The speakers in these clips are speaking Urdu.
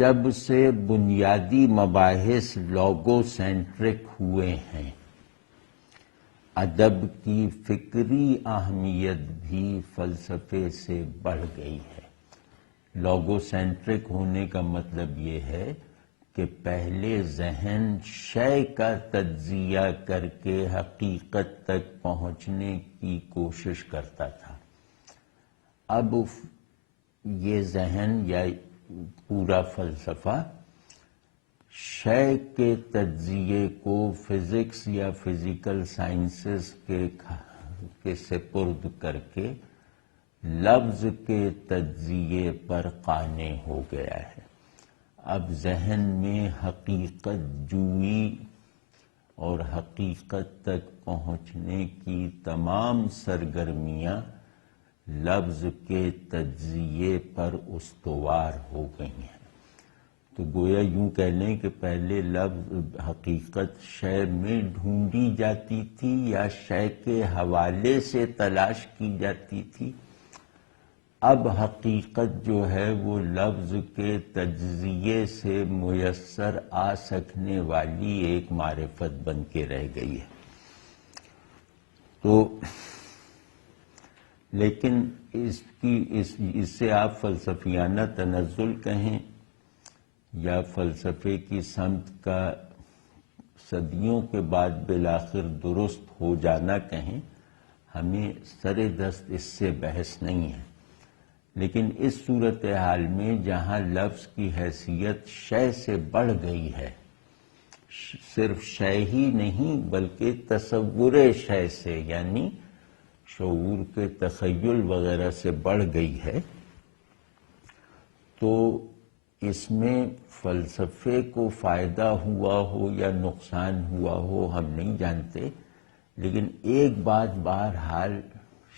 جب سے بنیادی مباحث لوگو سینٹرک ہوئے ہیں، ادب کی فکری اہمیت بھی فلسفے سے بڑھ گئی ہے۔ لوگو سینٹرک ہونے کا مطلب یہ ہے کہ پہلے ذہن شے کا تجزیہ کر کے حقیقت تک پہنچنے کی کوشش کرتا تھا۔ اب یہ ذہن یا پورا فلسفہ شے کے تجزیے کو فزکس یا فزیکل سائنسز کے سپرد کر کے لفظ کے تجزیے پر قانع ہو گیا ہے۔ اب ذہن میں حقیقت جوئی اور حقیقت تک پہنچنے کی تمام سرگرمیاں لفظ کے تجزیے پر استوار ہو گئی ہیں۔ تو گویا یوں کہہ لیں کہ پہلے لفظ حقیقت شے میں ڈھونڈی جاتی تھی یا شے کے حوالے سے تلاش کی جاتی تھی، اب حقیقت جو ہے وہ لفظ کے تجزیے سے میسر آ سکنے والی ایک معرفت بن کے رہ گئی ہے۔ تو لیکن اس سے آپ فلسفیانہ تنزل کہیں یا فلسفے کی سمت کا صدیوں کے بعد بالآخر درست ہو جانا کہیں، ہمیں سر دست اس سے بحث نہیں ہے۔ لیکن اس صورتحال میں جہاں لفظ کی حیثیت شے سے بڑھ گئی ہے، صرف شے ہی نہیں بلکہ تصور شے سے یعنی شعور کے تخیل وغیرہ سے بڑھ گئی ہے، تو اس میں فلسفے کو فائدہ ہوا ہو یا نقصان ہوا ہو ہم نہیں جانتے، لیکن ایک بات بہرحال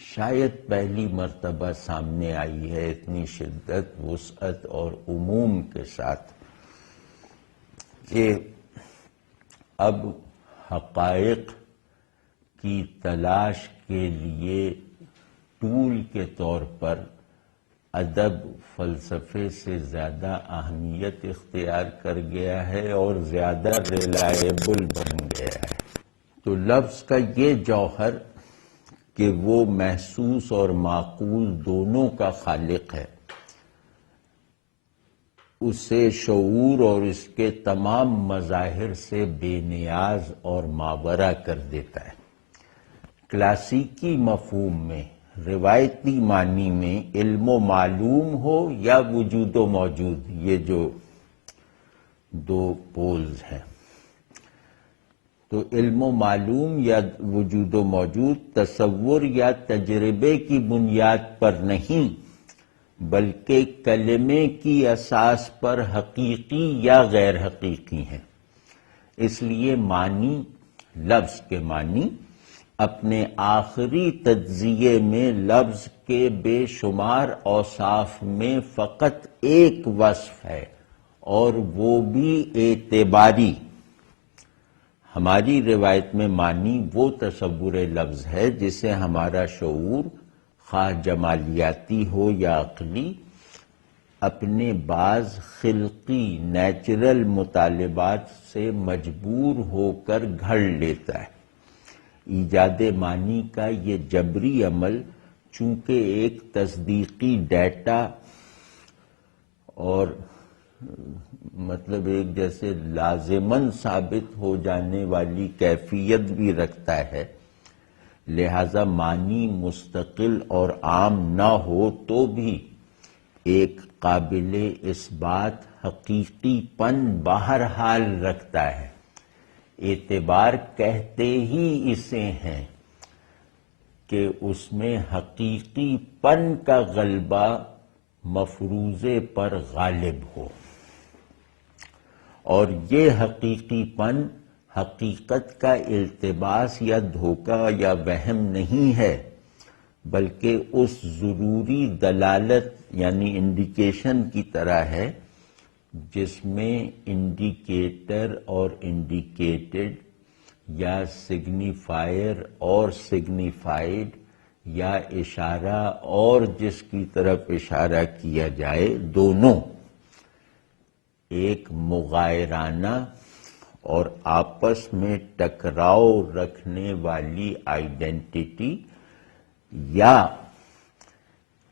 شاید پہلی مرتبہ سامنے آئی ہے اتنی شدت، وسعت اور عموم کے ساتھ کہ اب حقائق کی تلاش کے لیے ٹول کے طور پر ادب فلسفے سے زیادہ اہمیت اختیار کر گیا ہے اور زیادہ ریلائبل بن گیا ہے۔ تو لفظ کا یہ جوہر کہ وہ محسوس اور معقول دونوں کا خالق ہے، اسے شعور اور اس کے تمام مظاہر سے بے نیاز اور ماورا کر دیتا ہے۔ کلاسیکی مفہوم میں، روایتی معنی میں علم و معلوم ہو یا وجود و موجود، یہ جو دو پولز ہیں، تو علم و معلوم یا وجود و موجود تصور یا تجربے کی بنیاد پر نہیں بلکہ کلمے کی اساس پر حقیقی یا غیر حقیقی ہیں۔ اس لیے معنی، لفظ کے معنی اپنے آخری تجزیے میں لفظ کے بے شمار اوصاف میں فقط ایک وصف ہے اور وہ بھی اعتباری۔ ہماری روایت میں معنی وہ تصور لفظ ہے جسے ہمارا شعور، خواہ جمالیاتی ہو یا عقلی، اپنے بعض خلقی نیچرل مطالبات سے مجبور ہو کر گھڑ لیتا ہے۔ ایجاد معنی کا یہ جبری عمل چونکہ ایک تصدیقی ڈیٹا اور مطلب ایک جیسے لازماً ثابت ہو جانے والی کیفیت بھی رکھتا ہے، لہذا معنی مستقل اور عام نہ ہو تو بھی ایک قابل اثبات حقیقی پن بہرحال رکھتا ہے۔ اعتبار کہتے ہی اسے ہیں کہ اس میں حقیقی پن کا غلبہ مفروضے پر غالب ہو، اور یہ حقیقی پن حقیقت کا التباس یا دھوکہ یا وہم نہیں ہے، بلکہ اس ضروری دلالت یعنی انڈیکیشن کی طرح ہے جس میں انڈیکیٹر اور انڈیکیٹڈ یا سگنیفائر اور سگنیفائڈ یا اشارہ اور جس کی طرف اشارہ کیا جائے دونوں ایک مغائرانہ اور آپس میں ٹکراؤ رکھنے والی آئیڈینٹی یا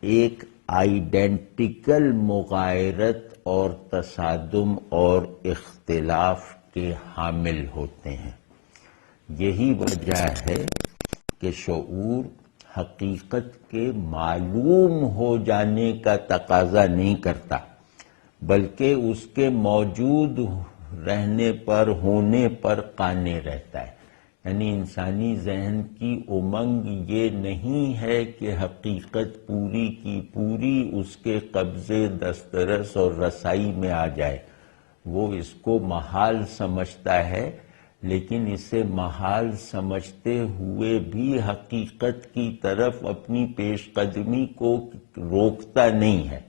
ایک آئیڈینٹیکل مغایرت اور تصادم اور اختلاف کے حامل ہوتے ہیں۔ یہی وجہ ہے کہ شعور حقیقت کے معلوم ہو جانے کا تقاضا نہیں کرتا، بلکہ اس کے موجود رہنے پر ہونے پر قانع رہتا ہے۔ یعنی انسانی ذہن کی امنگ یہ نہیں ہے کہ حقیقت پوری کی پوری اس کے قبضے، دسترس اور رسائی میں آ جائے۔ وہ اس کو محال سمجھتا ہے، لیکن اسے محال سمجھتے ہوئے بھی حقیقت کی طرف اپنی پیش قدمی کو روکتا نہیں ہے۔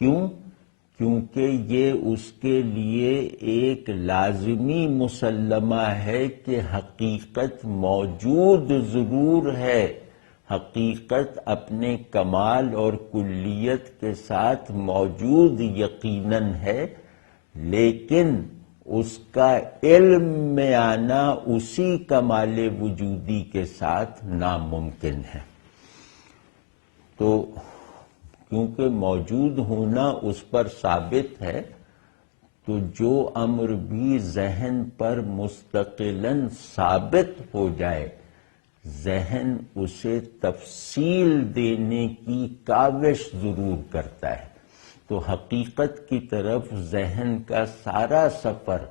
کیوں؟ کیونکہ یہ اس کے لیے ایک لازمی مسلمہ ہے کہ حقیقت موجود ضرور ہے، حقیقت اپنے کمال اور کلیت کے ساتھ موجود یقیناً ہے، لیکن اس کا علم میں آنا اسی کمال وجودی کے ساتھ ناممکن ہے۔ تو کیونکہ موجود ہونا اس پر ثابت ہے، تو جو امر بھی ذہن پر مستقلاً ثابت ہو جائے، ذہن اسے تفصیل دینے کی کاوش ضرور کرتا ہے۔ تو حقیقت کی طرف ذہن کا سارا سفر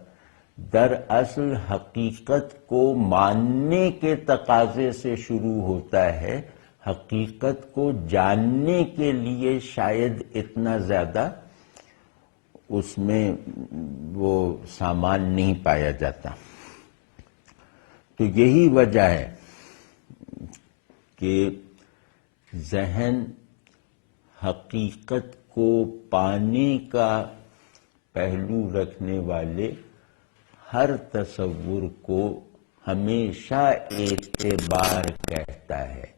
دراصل حقیقت کو ماننے کے تقاضے سے شروع ہوتا ہے، حقیقت کو جاننے کے لیے شاید اتنا زیادہ اس میں وہ سامان نہیں پایا جاتا۔ تو یہی وجہ ہے کہ ذہن حقیقت کو پانے کا پہلو رکھنے والے ہر تصور کو ہمیشہ اعتبار کہتا ہے،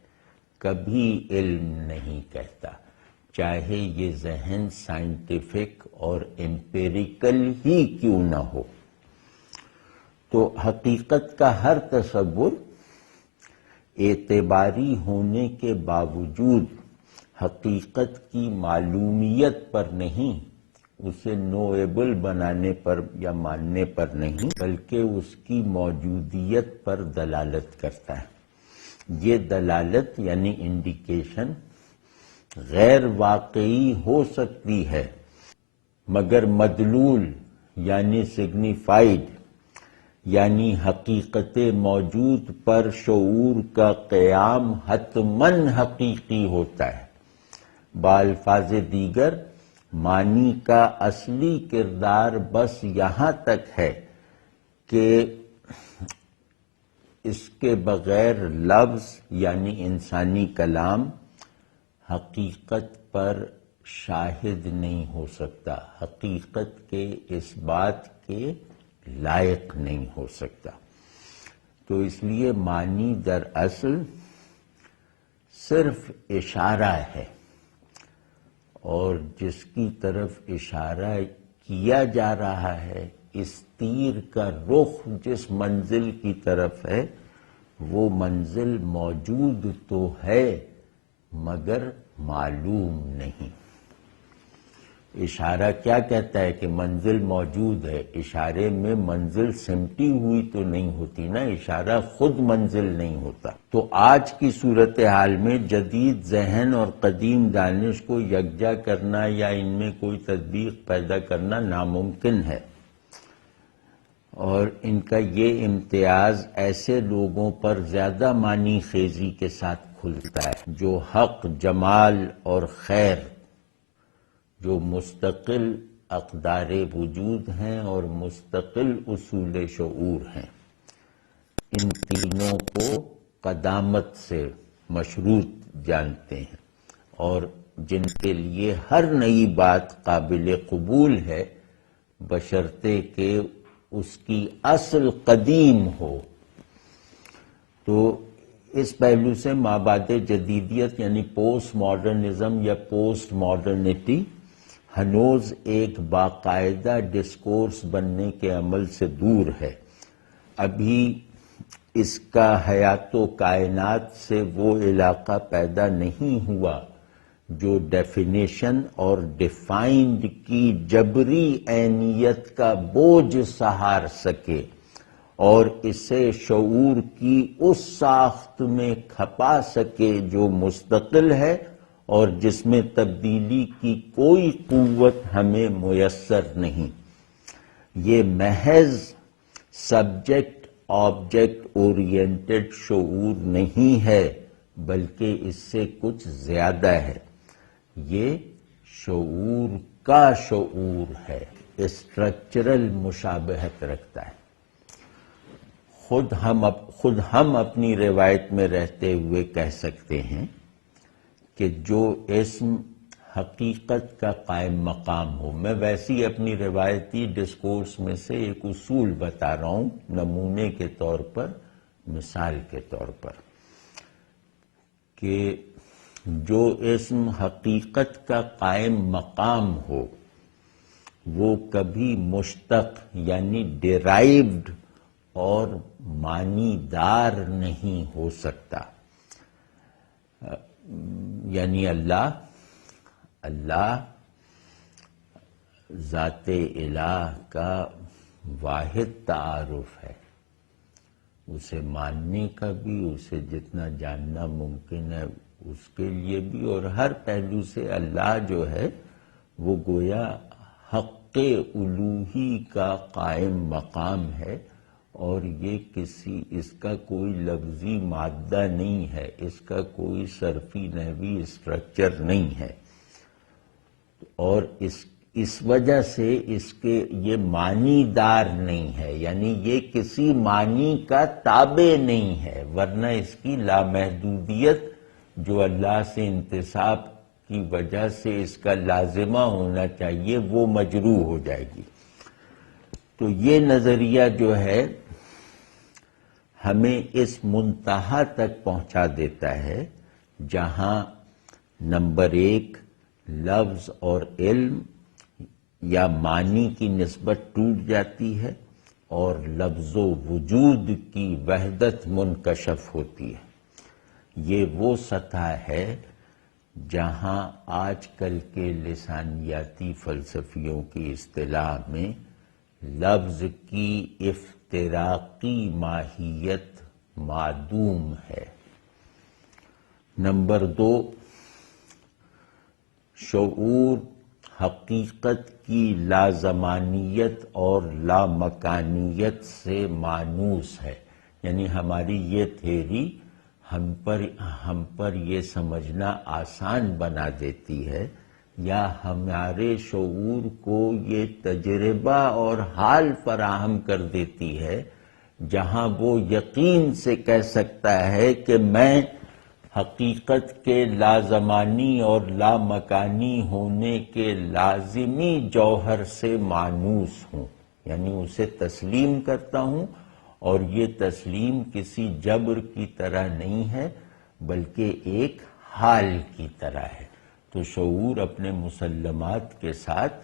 کبھی علم نہیں کہتا، چاہے یہ ذہن سائنٹیفک اور امپیریکل ہی کیوں نہ ہو۔ تو حقیقت کا ہر تصور اعتباری ہونے کے باوجود حقیقت کی معلومیت پر نہیں، اسے نویبل بنانے پر یا ماننے پر نہیں، بلکہ اس کی موجودیت پر دلالت کرتا ہے۔ یہ دلالت یعنی انڈیکیشن غیر واقعی ہو سکتی ہے، مگر مدلول یعنی سگنیفائڈ یعنی حقیقت موجود پر شعور کا قیام حتماً حقیقی ہوتا ہے۔ بالفاظ دیگر، معنی کا اصلی کردار بس یہاں تک ہے کہ اس کے بغیر لفظ یعنی انسانی کلام حقیقت پر شاہد نہیں ہو سکتا، حقیقت کے اس بات کے لائق نہیں ہو سکتا۔ تو اس لیے معنی دراصل صرف اشارہ ہے، اور جس کی طرف اشارہ کیا جا رہا ہے، اس تیر کا رخ جس منزل کی طرف ہے، وہ منزل موجود تو ہے مگر معلوم نہیں۔ اشارہ کیا کہتا ہے کہ منزل موجود ہے، اشارے میں منزل سمٹی ہوئی تو نہیں ہوتی نا، اشارہ خود منزل نہیں ہوتا۔ تو آج کی صورتحال میں جدید ذہن اور قدیم دانش کو یکجا کرنا یا ان میں کوئی تطبیق پیدا کرنا ناممکن ہے، اور ان کا یہ امتیاز ایسے لوگوں پر زیادہ معنی خیزی کے ساتھ کھلتا ہے جو حق، جمال اور خیر، جو مستقل اقدار وجود ہیں اور مستقل اصول شعور ہیں، ان تینوں کو قدامت سے مشروط جانتے ہیں، اور جن کے لیے ہر نئی بات قابل قبول ہے بشرطے کہ اس کی اصل قدیم ہو۔ تو اس پہلو سے مابعد جدیدیت یعنی پوسٹ ماڈرنزم یا پوسٹ ماڈرنٹی ہنوز ایک باقاعدہ ڈسکورس بننے کے عمل سے دور ہے. ابھی اس کا حیات و کائنات سے وہ علاقہ پیدا نہیں ہوا جو ڈیفینیشن اور ڈیفائنڈ کی جبری عینیت کا بوجھ سہار سکے اور اسے شعور کی اس ساخت میں کھپا سکے جو مستقل ہے اور جس میں تبدیلی کی کوئی قوت ہمیں میسر نہیں. یہ محض سبجیکٹ آبجیکٹ اورینٹڈ شعور نہیں ہے بلکہ اس سے کچھ زیادہ ہے. یہ شعور کا شعور ہے، اسٹرکچرل مشابہت رکھتا ہے. خود ہم اپنی روایت میں رہتے ہوئے کہہ سکتے ہیں کہ جو اسم حقیقت کا قائم مقام ہو. میں ویسی اپنی روایتی ڈسکورس میں سے ایک اصول بتا رہا ہوں نمونے کے طور پر، مثال کے طور پر، کہ جو اسم حقیقت کا قائم مقام ہو وہ کبھی مشتق یعنی ڈیرائیوڈ اور معنی دار نہیں ہو سکتا. یعنی اللہ ذات الہ کا واحد تعارف ہے. اسے ماننے کا بھی، اسے جتنا جاننا ممکن ہے اس کے لیے بھی، اور ہر پہلو سے اللہ جو ہے وہ گویا حق الوہی کا قائم مقام ہے، اور یہ اس کا کوئی لفظی مادہ نہیں ہے، اس کا کوئی صرفی نحوی اسٹرکچر نہیں ہے، اور اس وجہ سے اس کے یہ معنی دار نہیں ہے، یعنی یہ کسی معنی کا تابع نہیں ہے، ورنہ اس کی لامحدودیت جو اللہ سے انتساب کی وجہ سے اس کا لازمہ ہونا چاہیے وہ مجروح ہو جائے گی. تو یہ نظریہ جو ہے ہمیں اس منتہا تک پہنچا دیتا ہے جہاں نمبر 1 لفظ اور علم یا معنی کی نسبت ٹوٹ جاتی ہے اور لفظ و وجود کی وحدت منکشف ہوتی ہے. یہ وہ سطح ہے جہاں آج کل کے لسانیاتی فلسفیوں کی اصطلاح میں لفظ کی افتراقی ماہیت معدوم ہے. نمبر 2 شعور حقیقت کی لازمانیت اور لامکانیت سے مانوس ہے. یعنی ہماری یہ تھیری ہم پر یہ سمجھنا آسان بنا دیتی ہے یا ہمارے شعور کو یہ تجربہ اور حال فراہم کر دیتی ہے جہاں وہ یقین سے کہہ سکتا ہے کہ میں حقیقت کے لازمانی اور لامکانی ہونے کے لازمی جوہر سے مانوس ہوں، یعنی اسے تسلیم کرتا ہوں، اور یہ تسلیم کسی جبر کی طرح نہیں ہے بلکہ ایک حال کی طرح ہے. تو شعور اپنے مسلمات کے ساتھ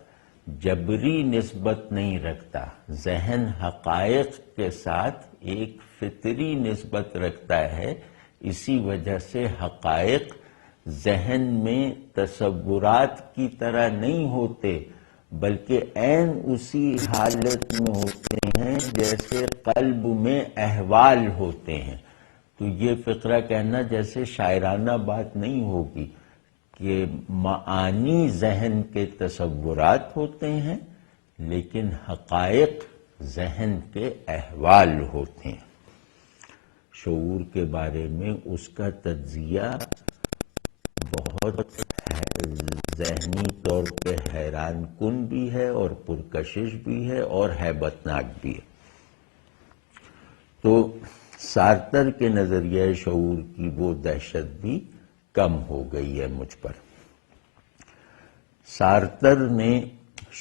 جبری نسبت نہیں رکھتا، ذہن حقائق کے ساتھ ایک فطری نسبت رکھتا ہے. اسی وجہ سے حقائق ذہن میں تصورات کی طرح نہیں ہوتے بلکہ عین اسی حالت میں ہوتے ہیں جیسے قلب میں احوال ہوتے ہیں. تو یہ فقرہ کہنا جیسے شاعرانہ بات نہیں ہوگی کہ معانی ذہن کے تصورات ہوتے ہیں لیکن حقائق ذہن کے احوال ہوتے ہیں. شعور کے بارے میں اس کا تجزیہ بہت ذہنی طور پہ حیران کن بھی ہے اور پرکشش بھی ہے اور ہیبتناک بھی ہے. تو سارتر کے نظریہ شعور کی وہ دہشت بھی کم ہو گئی ہے مجھ پر. سارتر نے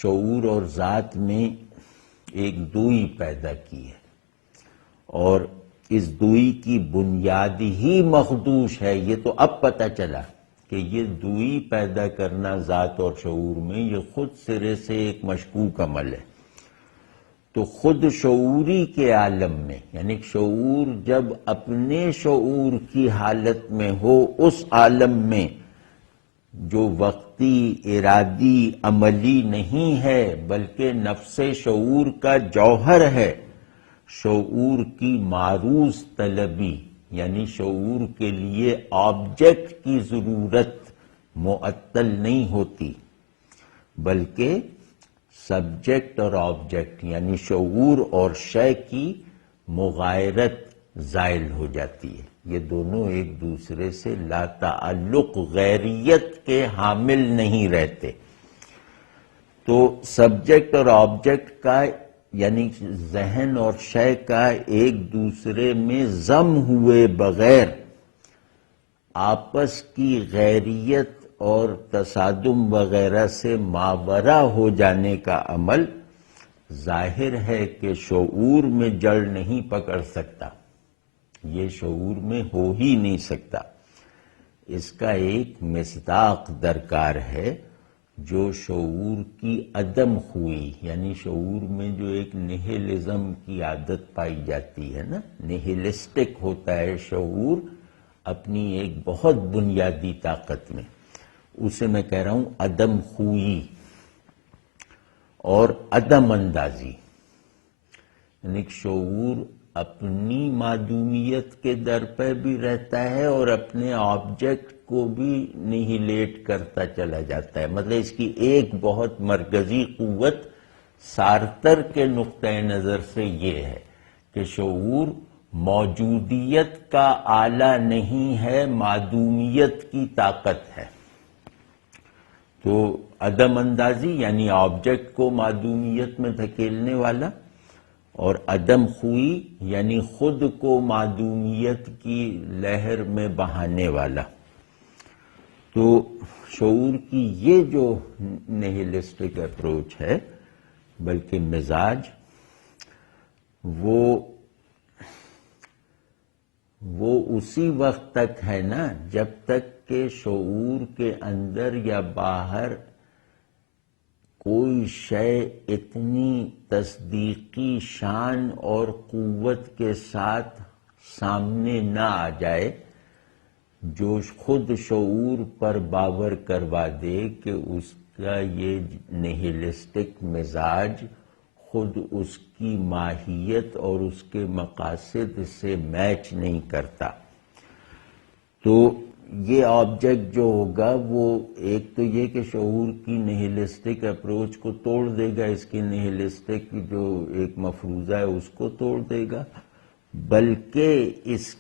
شعور اور ذات میں ایک دوئی پیدا کی ہے اور اس دوئی کی بنیاد ہی مخدوش ہے. یہ تو اب پتہ چلا کہ یہ دوئی پیدا کرنا ذات اور شعور میں یہ خود سرے سے ایک مشکوک عمل ہے. تو خود شعوری کے عالم میں، یعنی شعور جب اپنے شعور کی حالت میں ہو، اس عالم میں جو وقتی، ارادی، عملی نہیں ہے بلکہ نفس شعور کا جوہر ہے، شعور کی معروض طلبی، یعنی شعور کے لیے آبجیکٹ کی ضرورت معطل نہیں ہوتی، بلکہ سبجیکٹ اور آبجیکٹ یعنی شعور اور شے کی مغایرت زائل ہو جاتی ہے. یہ دونوں ایک دوسرے سے لا تعلق غیریت کے حامل نہیں رہتے. تو سبجیکٹ اور آبجیکٹ کا یعنی ذہن اور شے کا ایک دوسرے میں ضم ہوئے بغیر آپس کی غیریت اور تصادم وغیرہ سے ماورا ہو جانے کا عمل ظاہر ہے کہ شعور میں جڑ نہیں پکڑ سکتا. یہ شعور میں ہو ہی نہیں سکتا. اس کا ایک مصداق درکار ہے جو شعور کی عدم خوئی، یعنی شعور میں جو ایک نہیلزم کی عادت پائی جاتی ہے نا، نہیلسٹک ہوتا ہے شعور اپنی ایک بہت بنیادی طاقت میں، اسے میں کہہ رہا ہوں عدم خوئی اور عدم اندازی. یعنی شعور اپنی معدومیت کے در پہ بھی رہتا ہے اور اپنے آبجیکٹ کو بھی نہیلیٹ کرتا چلا جاتا ہے. مطلب اس کی ایک بہت مرکزی قوت سارتر کے نقطۂ نظر سے یہ ہے کہ شعور موجودیت کا آلہ نہیں ہے، معدومیت کی طاقت ہے. تو عدم اندازی یعنی آبجیکٹ کو معدومیت میں دھکیلنے والا، اور عدم خوئی یعنی خود کو معدومیت کی لہر میں بہانے والا. تو شعور کی یہ جو نہیلسٹک اپروچ ہے، بلکہ مزاج، وہ اسی وقت تک ہے نا جب تک کہ شعور کے اندر یا باہر کوئی شے اتنی تصدیقی شان اور قوت کے ساتھ سامنے نہ آ جائے جو خود شعور پر باور کروا دے کہ اس کا یہ نہیلسٹک مزاج خود اس کی ماہیت اور اس کے مقاصد سے میچ نہیں کرتا. تو یہ آبجیکٹ جو ہوگا وہ ایک تو یہ کہ شعور کی نہیلسٹک اپروچ کو توڑ دے گا، اس کی نہیلسٹک جو ایک مفروضہ ہے اس کو توڑ دے گا، بلکہ اس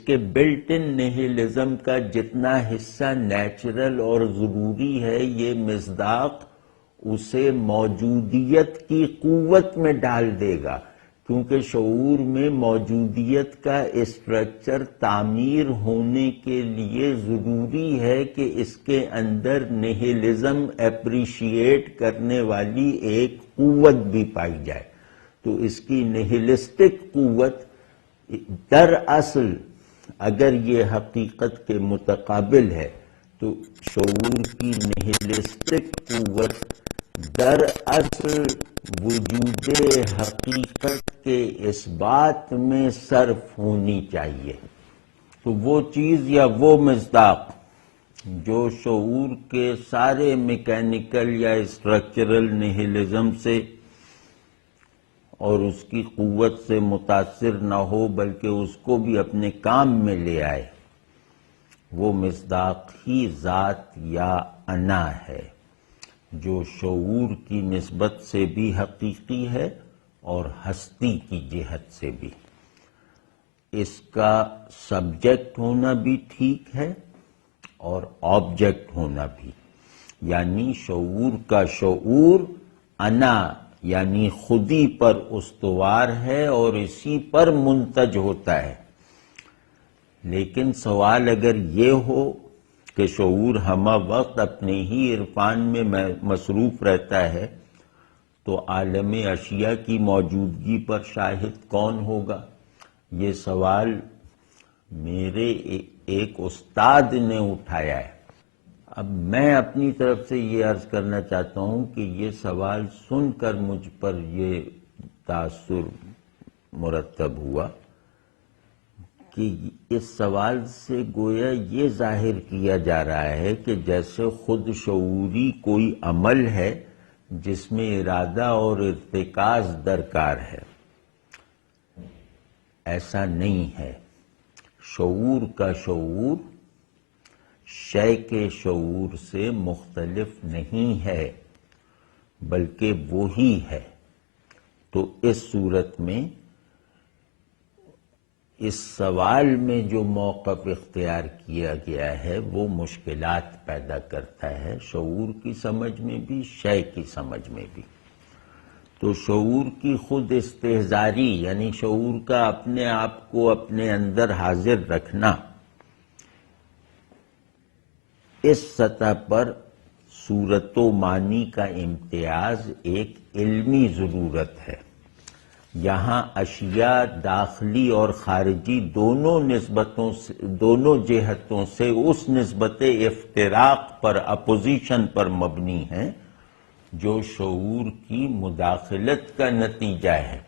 کے بلٹ ان نہیلزم کا جتنا حصہ نیچرل اور ضروری ہے، یہ مصداق اسے موجودیت کی قوت میں ڈال دے گا، کیونکہ شعور میں موجودیت کا اسٹرکچر تعمیر ہونے کے لیے ضروری ہے کہ اس کے اندر نہیلزم اپریشیٹ کرنے والی ایک قوت بھی پائی جائے. تو اس کی نہیلسٹک قوت دراصل اگر یہ حقیقت کے متقابل ہے تو شعور کی نہیلسٹک قوت دراصل وجود حقیقت کے اس بات میں صرف ہونی چاہیے. تو وہ چیز یا وہ مصداق جو شعور کے سارے میکینیکل یا اسٹرکچرل نہیلزم سے اور اس کی قوت سے متاثر نہ ہو بلکہ اس کو بھی اپنے کام میں لے آئے، وہ مصداق ہی ذات یا انا ہے جو شعور کی نسبت سے بھی حقیقی ہے اور ہستی کی جہت سے بھی. اس کا سبجیکٹ ہونا بھی ٹھیک ہے اور آبجیکٹ ہونا بھی، یعنی شعور کا شعور انا یعنی خودی پر استوار ہے اور اسی پر منتج ہوتا ہے. لیکن سوال اگر یہ ہو کہ شعور ہمہ وقت اپنے ہی عرفان میں مصروف رہتا ہے تو عالم اشیاء کی موجودگی پر شاہد کون ہوگا؟ یہ سوال میرے ایک استاد نے اٹھایا ہے۔ اب میں اپنی طرف سے یہ عرض کرنا چاہتا ہوں کہ یہ سوال سن کر مجھ پر یہ تاثر مرتب ہوا کہ اس سوال سے گویا یہ ظاہر کیا جا رہا ہے کہ جیسے خود شعوری کوئی عمل ہے جس میں ارادہ اور ارتکاز درکار ہے، ایسا نہیں ہے۔ شعور کا شعور شے کے شعور سے مختلف نہیں ہے، بلکہ وہی ہے۔ تو اس صورت میں اس سوال میں جو موقف اختیار کیا گیا ہے وہ مشکلات پیدا کرتا ہے، شعور کی سمجھ میں بھی، شے کی سمجھ میں بھی۔ تو شعور کی خود استحضاری، یعنی شعور کا اپنے آپ کو اپنے اندر حاضر رکھنا، اس سطح پر صورت و معنی کا امتیاز ایک علمی ضرورت ہے۔ یہاں اشیاء داخلی اور خارجی دونوں جہتوں سے اس نسبت افتراق پر، اپوزیشن پر مبنی ہیں جو شعور کی مداخلت کا نتیجہ ہے۔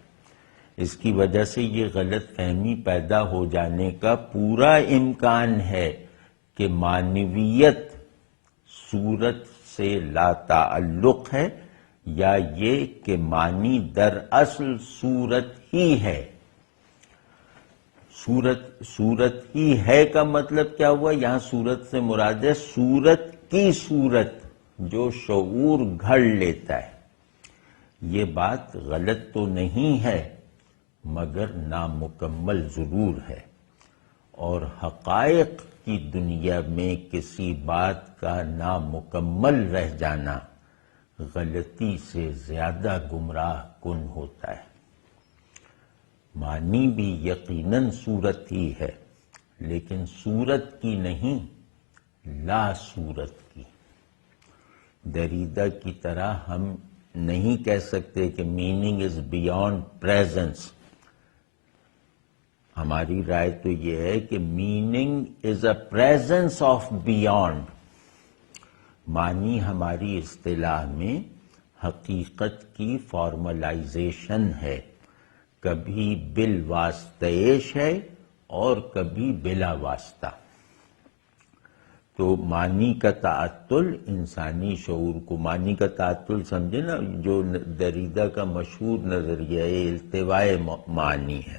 اس کی وجہ سے یہ غلط فہمی پیدا ہو جانے کا پورا امکان ہے کہ معنویت صورت سے لا تعلق ہے، یا یہ کہ معنی در اصل صورت ہی ہے۔ صورت ہی ہے کا مطلب کیا ہوا؟ یہاں صورت سے مراد ہے صورت کی صورت جو شعور گھڑ لیتا ہے۔ یہ بات غلط تو نہیں ہے مگر نامکمل ضرور ہے، اور حقائق کی دنیا میں کسی بات کا نامکمل رہ جانا غلطی سے زیادہ گمراہ کن ہوتا ہے۔ معنی بھی یقیناً صورت ہی ہے، لیکن صورت کی نہیں، لا صورت کی۔ دریدہ کی طرح ہم نہیں کہہ سکتے کہ میننگ از بیانڈ پریزنس۔ ہماری رائے تو یہ ہے کہ meaning is a presence of beyond. معنی ہماری اصطلاح میں حقیقت کی فارملائزیشن ہے، کبھی بالواسطیش ہے اور کبھی بلا واسطہ۔ تو معنی کا تعطل انسانی شعور کو، معنی کا تعطل سمجھے نا، جو دریدہ کا مشہور نظریہ التواء معنی ہے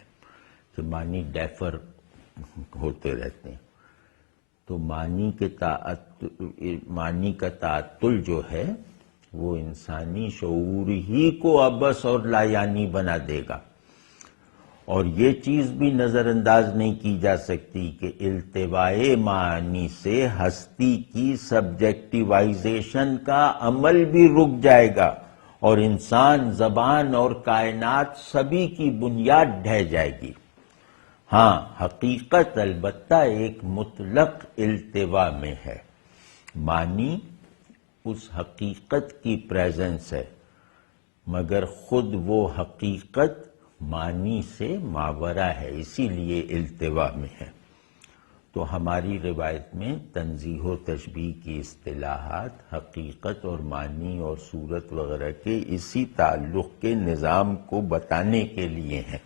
کہ معنی ڈیفر ہوتے رہتے ہیں۔ تو معنی کا تعطل جو ہے وہ انسانی شعور ہی کو عبث اور لایعنی بنا دے گا۔ اور یہ چیز بھی نظر انداز نہیں کی جا سکتی کہ التواء معنی سے ہستی کی سبجیکٹیوائزیشن کا عمل بھی رک جائے گا، اور انسان، زبان اور کائنات سبھی کی بنیاد ڈھہ جائے گی۔ ہاں، حقیقت البتہ ایک مطلق التواء میں ہے۔ معنی اس حقیقت کی پریزنس ہے، مگر خود وہ حقیقت معنی سے ماورا ہے، اسی لیے التواء میں ہے۔ تو ہماری روایت میں تنزیہ و تشبیہ کی اصطلاحات حقیقت اور معنی اور صورت وغیرہ کے اسی تعلق کے نظام کو بتانے کے لیے ہیں۔